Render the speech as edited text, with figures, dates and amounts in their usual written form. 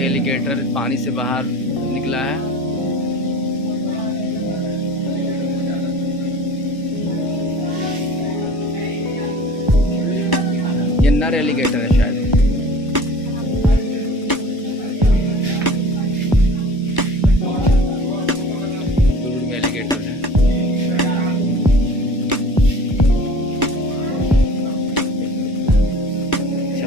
Alligator पानी से बाहर निकला है। ये नर एलिगेटर है शायद।